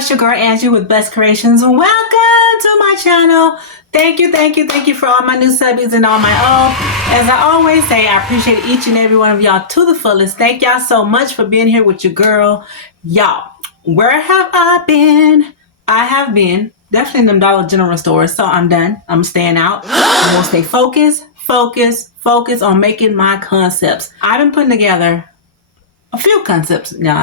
It's your girl Angie with Blessed Creations. Welcome to my channel. Thank you for all my new subbies and all my old. As I always say, I appreciate each and every one of y'all to the fullest. Thank y'all so much for being here with your girl. Y'all, where have I been? I have been definitely in them Dollar General stores, so I'm done. I'm staying out. I'm gonna stay focused on making my concepts. I've been putting together a few concepts. Now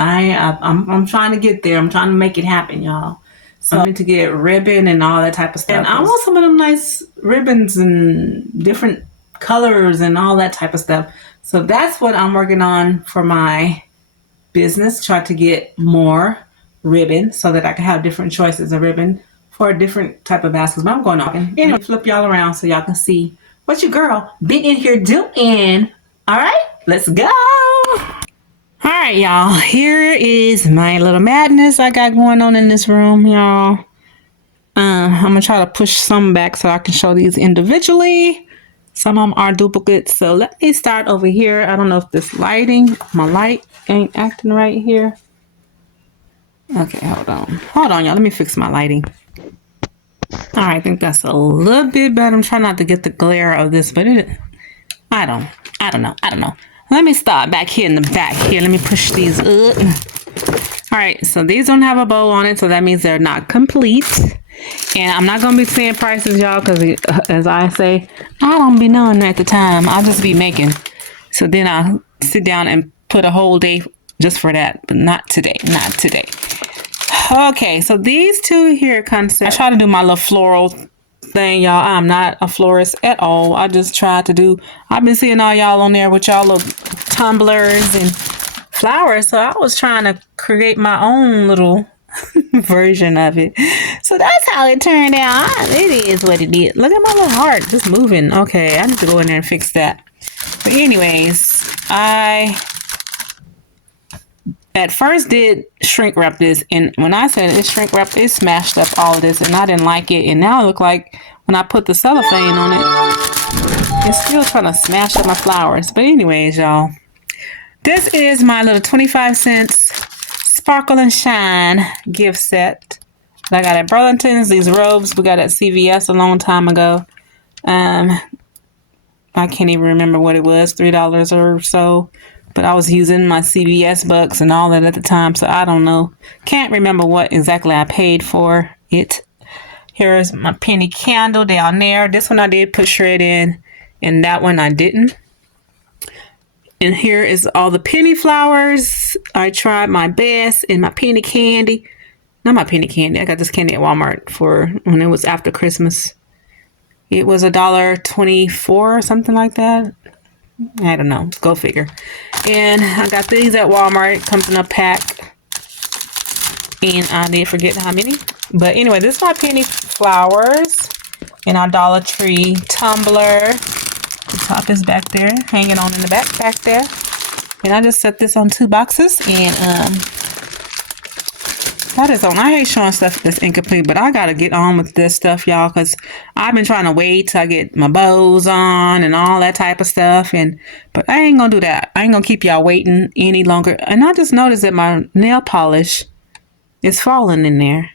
I'm trying to get there. I'm trying to make it happen, y'all. So I'm to get ribbon and all that type of stuff. And I want some of them nice ribbons and different colors and all that type of stuff. So that's what I'm working on for my business. Try to get more ribbon so that I can have different choices of ribbon for a different type of baskets. But I'm going on. Anyway, flip y'all around so y'all can see what your girl been in here doing. All right, let's go. All right, y'all, here is my little madness I got going on in this room, y'all. I'm going to try to push some back so I can show these individually. Some of them are duplicates. So let me start over here. I don't know if this lighting, my light ain't acting right here. Okay, hold on, y'all. Let me fix my lighting. All right, I think that's a little bit better. I'm trying not to get the glare of this, but I don't know. Let me start back here in the back here. Let me push these up. All right, so these don't have a bow on it, so that means they're not complete. And I'm not gonna be saying prices, y'all, because as I say, I don't be knowing at the time. I'll just be making. So then I'll sit down and put a whole day just for that, but not today. Okay, so these two here concepts. I try to do my little floral thing, y'all. I'm not a florist at all. I just try to do. I've been seeing all y'all on there with y'all little tumblers and flowers, so I was trying to create my own little version of it. So that's how it turned out. It is what it is. Look at my little heart just moving. Okay, I need to go in there and fix that. But anyways, I at first did shrink wrap this, and when I said it's shrink wrap, it smashed up all of this, and I didn't like it. And now it look like when I put the cellophane on it, it's still trying to smash up my flowers. But anyways, y'all, this is my little 25-cent Sparkle and Shine gift set that I got at Burlington's. These robes we got at CVS a long time ago. I can't even remember what it was, $3 or so. But I was using my CVS bucks and all that at the time, so I don't know. Can't remember what exactly I paid for it. Here's my penny candle down there. This one I did put shred in, and that one I didn't. And here is all the penny flowers. I tried my best, and my penny candy. Not my penny candy. I got this candy at Walmart for when it was after Christmas. It was $1.24 or something like that. I don't know. Go figure. And I got these at Walmart. It comes in a pack. And I did forget how many. But anyway, this is my penny flowers in our Dollar Tree tumbler. The top is back there, hanging on in the back there. And I just set this on 2 boxes. And that is on. I hate showing stuff that's incomplete, but I gotta get on with this stuff, y'all, because I've been trying to wait till I get my bows on and all that type of stuff. But I ain't gonna do that. I ain't gonna keep y'all waiting any longer. And I just noticed that my nail polish is falling in there.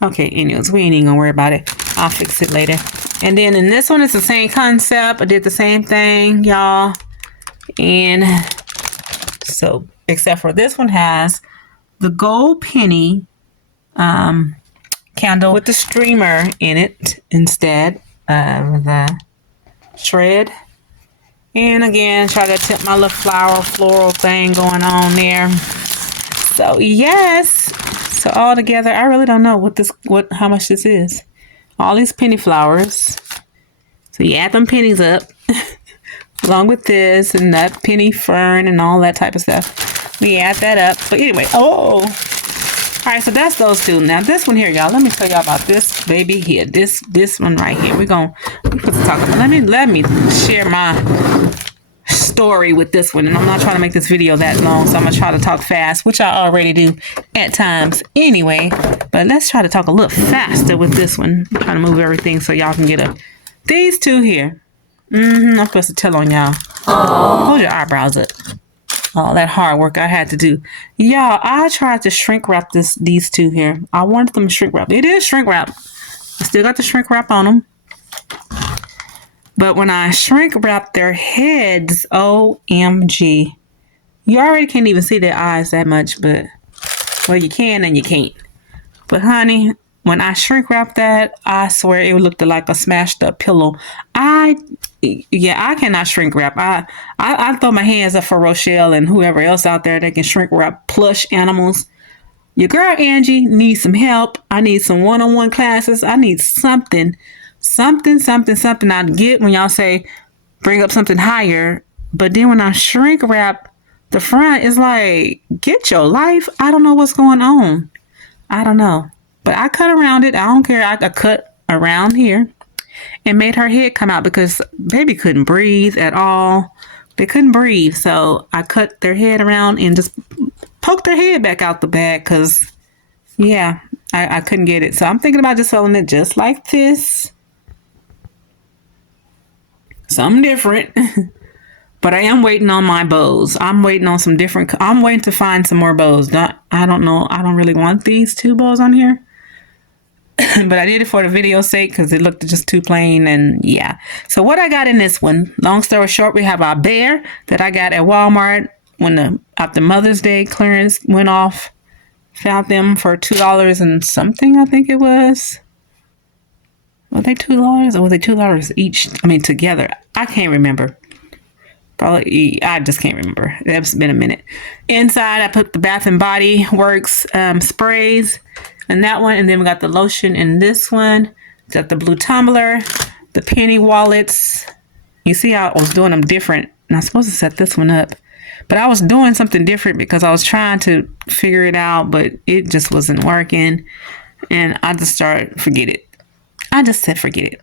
Okay, anyways, we ain't even gonna worry about it. I'll fix it later. And then in this one, it's the same concept. I did the same thing, y'all. And so, except for this one has the gold penny candle with the streamer in it instead of the shred. And again, try to tip my little floral thing going on there. So yes. So all together, I really don't know how much this is. All these penny flowers. So you add them pennies up along with this and that penny fern and all that type of stuff. We add that up. But anyway, all right, so that's those two. Now this one here, y'all, let me tell y'all about this baby here. This one right here. We're gonna put the talk about. Let me share my story with this one. And I'm not trying to make this video that long, so I'm gonna try to talk fast, which I already do at times anyway. But let's try to talk a little faster with this one. I'm trying to move everything so y'all can get a. These two here. I'm supposed to tell on y'all. Hold your eyebrows up. all that hard work I had to do. Yeah, I tried to shrink wrap these two here. I wanted them shrink wrap. It is shrink wrap. I still got the shrink wrap on them. But when I shrink wrap their heads, OMG. You already can't even see their eyes that much, but, well, you can and you can't. But honey, when I shrink wrap that, I swear it looked like a smashed up pillow. I cannot shrink wrap. I throw my hands up for Rochelle and whoever else out there that can shrink wrap plush animals. Your girl Angie needs some help. I need some one-on-one classes. I need something I get when y'all say bring up something higher. But then when I shrink wrap the front, is like, get your life. I don't know what's going on. I don't know. But I cut around it. I don't care. I cut around here and made her head come out because baby couldn't breathe at all. They couldn't breathe. So I cut their head around and just poked their head back out the bag because, yeah, I couldn't get it. So I'm thinking about just selling it just like this. Something different. But I am waiting on my bows. I'm waiting on some different. I'm waiting to find some more bows. I don't know. I don't really want these two bows on here. But I did it for the video's sake because it looked just too plain. And yeah. So what I got in this one, long story short, we have our bear that I got at Walmart when after Mother's Day clearance went off. Found them for $2 and something, I think it was. Were they $2 or were they $2 each? I mean, together. I can't remember. Probably, I just can't remember. It's been a minute. Inside, I put the Bath and Body Works sprays in that one. And then we got the lotion in this one. Got the blue tumbler, the penny wallets. You see how I was doing them different. And I'm supposed to set this one up. But I was doing something different because I was trying to figure it out, but it just wasn't working. And I just started, forget it. I just said, forget it.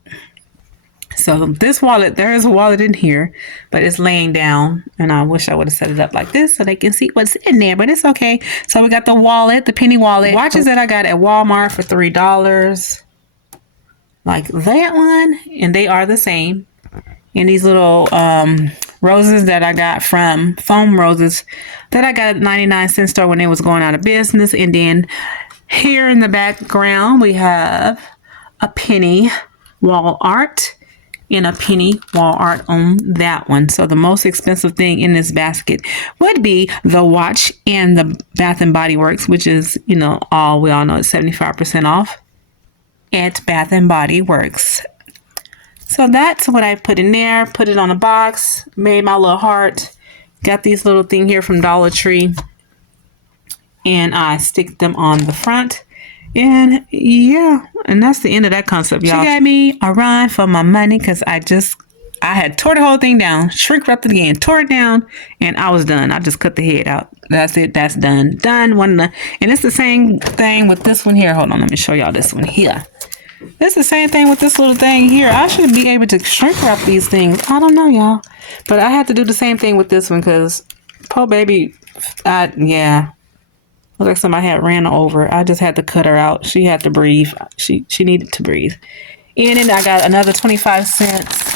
So this wallet, there is a wallet in here, but it's laying down. And I wish I would have set it up like this so they can see what's in there, but it's okay. So we got the wallet, the penny wallet. Watches that I got at Walmart for $3. Like that one. And they are the same. And these little roses that I got from foam roses that I got at 99-cent store when they was going out of business. And then here in the background, we have a penny wall art. And a penny wall art on that one. So the most expensive thing in this basket would be the watch and the Bath and Body Works, which is, we all know it's 75% off at Bath and Body Works. So that's what I put in there. Put it on a box, made my little heart. Got these little thing here from Dollar Tree. And I stick them on the front. And yeah, and that's the end of that concept, y'all. She got me a run for my money because I had tore the whole thing down, shrink wrapped it again, tore it down, and I was done. I just cut the head out. That's it. That's done. Done. And it's the same thing with this one here. Hold on, let me show y'all this one here. It's the same thing with this little thing here. I should be able to shrink wrap these things. I don't know, y'all. But I had to do the same thing with this one because poor baby, yeah. Looked like somebody had ran her over. I just had to cut her out. She had to breathe. She needed to breathe. And then I got another 25 cents.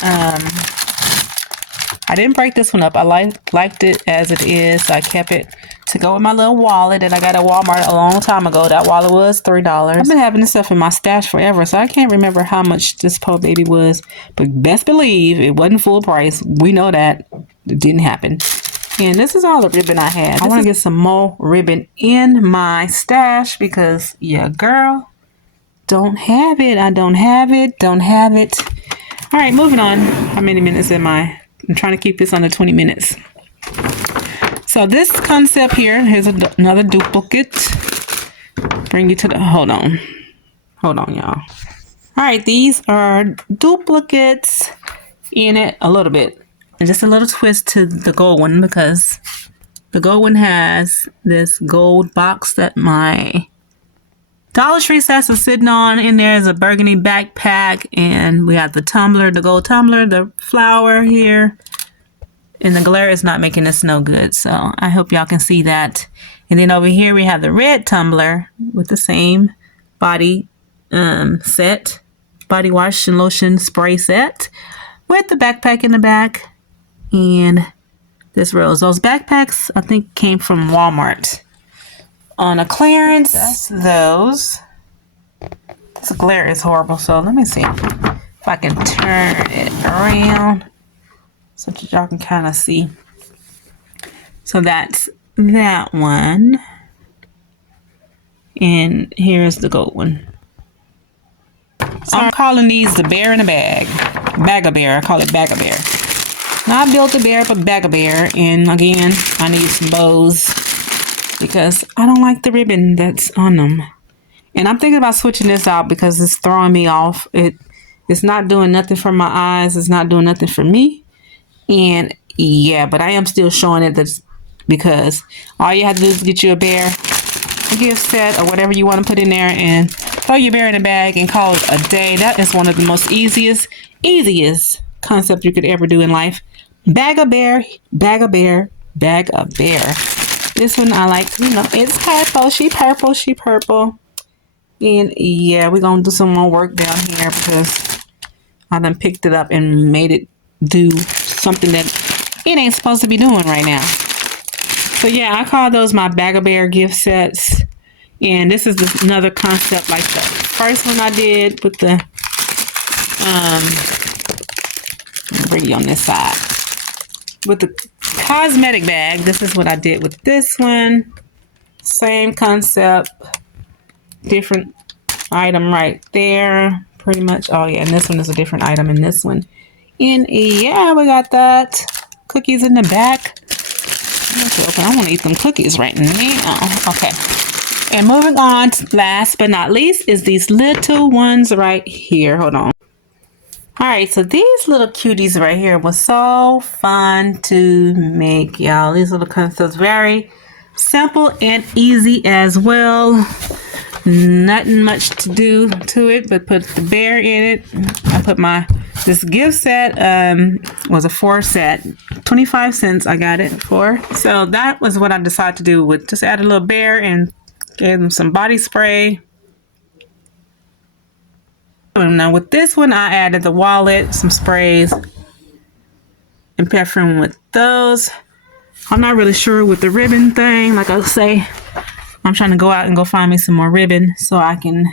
I didn't break this one up. I liked it as it is. So I kept it to go with my little wallet that I got at Walmart a long time ago. That wallet was $3. I've been having this stuff in my stash forever, so I can't remember how much this poor baby was. But best believe it wasn't full price. We know that. It didn't happen. And this is all the ribbon I had. I want to get some more ribbon in my stash because, yeah, girl, don't have it. I don't have it. Don't have it. All right, moving on. How many minutes am I? I'm trying to keep this under 20 minutes. So this concept here, here's another duplicate. Bring you to the, hold on, y'all. All right, these are duplicates in it a little bit. And just a little twist to the gold one because the gold one has this gold box that my Dollar Tree sets is sitting on. In there is a burgundy backpack. And we have the tumbler, the gold tumbler, the flower here. And the glare is not making this no good. So I hope y'all can see that. And then over here we have the red tumbler with the same body set. Body wash and lotion spray set. With the backpack in the back. And This rose. Those backpacks, I think, came from Walmart. On a clearance, that's those. This glare is horrible, so let me see if I can turn it around so that y'all can kind of see. So that's that one. And here's the gold one. So I'm calling these the bear in a bag. Bag-a-bear. I call it bag-a-bear. Not Build-A-Bear, but Bag-a-Bear. And again, I need some bows because I don't like the ribbon that's on them. And I'm thinking about switching this out because it's throwing me off. It's not doing nothing for my eyes. It's not doing nothing for me. And yeah, but I am still showing it that's because all you have to do is get you a bear, a gift set, or whatever you want to put in there, and throw your bear in a bag and call it a day. That is one of the most easiest concept you could ever do in life. Bag-a-bear, Bag-a-bear, Bag-a-bear. This one I like, it's purple. She purple. And yeah, we're going to do some more work down here because I done picked it up and made it do something that it ain't supposed to be doing right now. So yeah, I call those my Bag-a-bear gift sets. And this is another concept like the first one I did with the, bring you on this side. With the cosmetic bag, this is what I did with this one. Same concept. Different item right there. Pretty much. Oh yeah, and this one is a different item in this one. And yeah, we got that. Cookies in the back. I want to eat them cookies right now. Okay. And moving on to last but not least is these little ones right here. Hold on. All right, so these little cuties right here was so fun to make, y'all. These little concepts, very simple and easy as well. Nothing much to do to it, but put the bear in it. I put this gift set was a 4 set, 25 cents I got it for. So that was what I decided to do with just add a little bear and gave them some body spray. Now with this one, I added the wallet, some sprays, and perfume with those. I'm not really sure with the ribbon thing. Like I say, I'm trying to go out and go find me some more ribbon so I can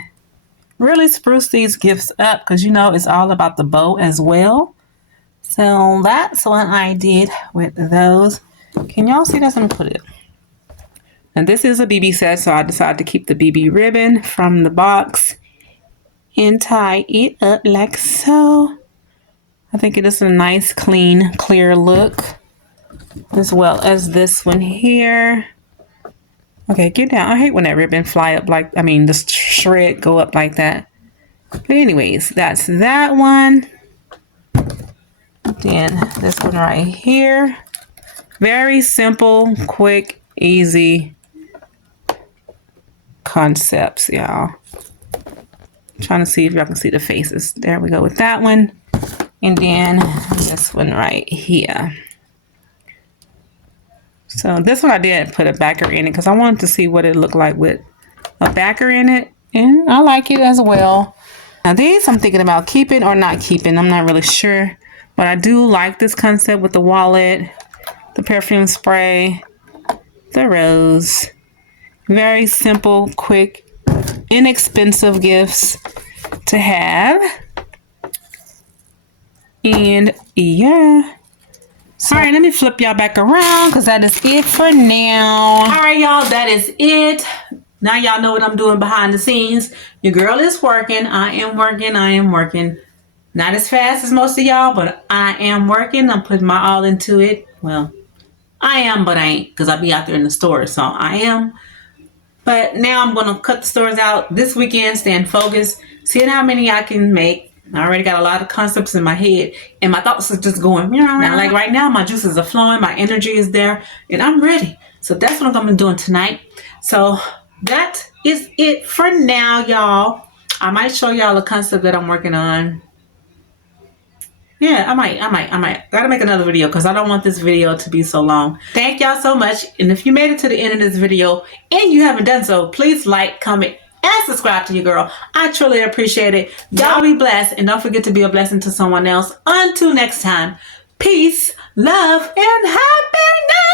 really spruce these gifts up because it's all about the bow as well. So that's what I did with those. Can y'all see this? Let me put it. And this is a BB set, so I decided to keep the BB ribbon from the box and tie it up like so. I think it is a nice, clean, clear look, as well as this one here. Okay, get down. I hate when that ribbon fly up the shred go up like that. But anyways, that's that one. Then this one right here. Very simple, quick, easy concepts, y'all. Trying to see if y'all can see the faces. There we go with that one. And then this one right here. So this one I did put a backer in it because I wanted to see what it looked like with a backer in it. And I like it as well. Now these I'm thinking about keeping or not keeping. I'm not really sure. But I do like this concept with the wallet, the perfume spray, the rose. Very simple, quick, inexpensive gifts to have. And yeah. So, all right, let me flip y'all back around because that is it for now. All right, y'all, that is it. Now y'all know what I'm doing behind the scenes. Your girl is working. I am working. Not as fast as most of y'all, but I am working. I'm putting my all into it. Well, I am, but I ain't because I'll be out there in the store. So I am. But now I'm going to cut the stores out this weekend, staying focused, seeing how many I can make. I already got a lot of concepts in my head, and my thoughts are just going, now, like right now, my juices are flowing, my energy is there, and I'm ready. So that's what I'm going to be doing tonight. So that is it for now, y'all. I might show y'all a concept that I'm working on. Yeah, I might. Gotta make another video because I don't want this video to be so long. Thank y'all so much. And if you made it to the end of this video and you haven't done so, please like, comment, and subscribe to your girl. I truly appreciate it. Y'all be blessed. And don't forget to be a blessing to someone else. Until next time, peace, love, and happiness.